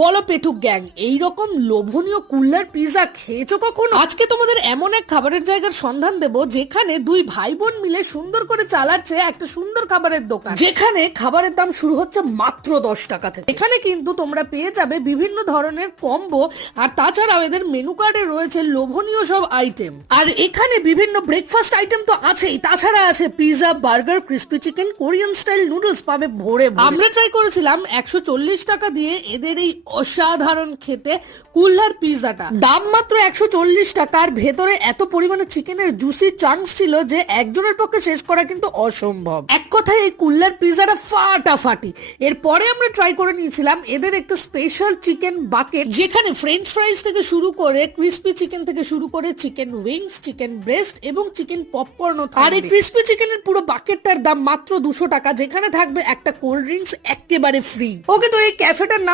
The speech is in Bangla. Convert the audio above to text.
বলো পেটুক গ্যাং, এইরকম লোভনীয় কুল্লার পিৎজা খেয়েছো কখনো? আজকে তোমাদের এমন এক খাবারের জায়গার সন্ধান দেব যেখানে দুই ভাই বোন মিলে সুন্দর করে চালাচ্ছে একটা সুন্দর খাবারের দোকান, যেখানে খাবারের দাম শুরু হচ্ছে মাত্র 10 টাকা থেকে। এখানে কিন্তু তোমরা পেয়ে যাবে বিভিন্ন ধরনের কম্বো, আর তাছাড়াও এদের মেনু কার্ডে রয়েছে লোভনীয় সব আইটেম। আর এখানে বিভিন্ন ব্রেকফাস্ট আইটেম তো আছেই, তাছাড়া আছে pizza, burger, crispy chicken, Korean style noodles পাবে ভরে। আমরা ট্রাই করেছিলাম 140 টাকা দিয়ে এদের এই অসাধারণ খেতে কুল্লার পিৎজাটা। দাম মাত্র 140 টাকা, আর ভেতরে এত পরিমাণে চিকেনের জুসি চাঙ্কস ছিল যে একজনের পক্ষে শেষ করা কিন্তু অসম্ভব। এক কথায় এই কুল্লার পিৎজাটা ফাটাফাটি। এরপরে আমরা ট্রাই করে নিয়েছিলাম এদের একটা স্পেশাল চিকেন বাকেট, যেখানে ফ্রেঞ্চ ফ্রাইজ থেকে শুরু করে ক্রিস্পি চিকেন থেকে শুরু করে চিকেন উইংস, চিকেন ব্রেস্ট এবং চিকেন পপকর্ন। আর এই ক্রিস্পি চিকেনের পুরো বাকেটটার দাম মাত্র 200 টাকা, যেখানে থাকবে একটা কোল্ড ড্রিঙ্কস একেবারে ফ্রি। ওকে, তো এই ক্যাফেটার নাম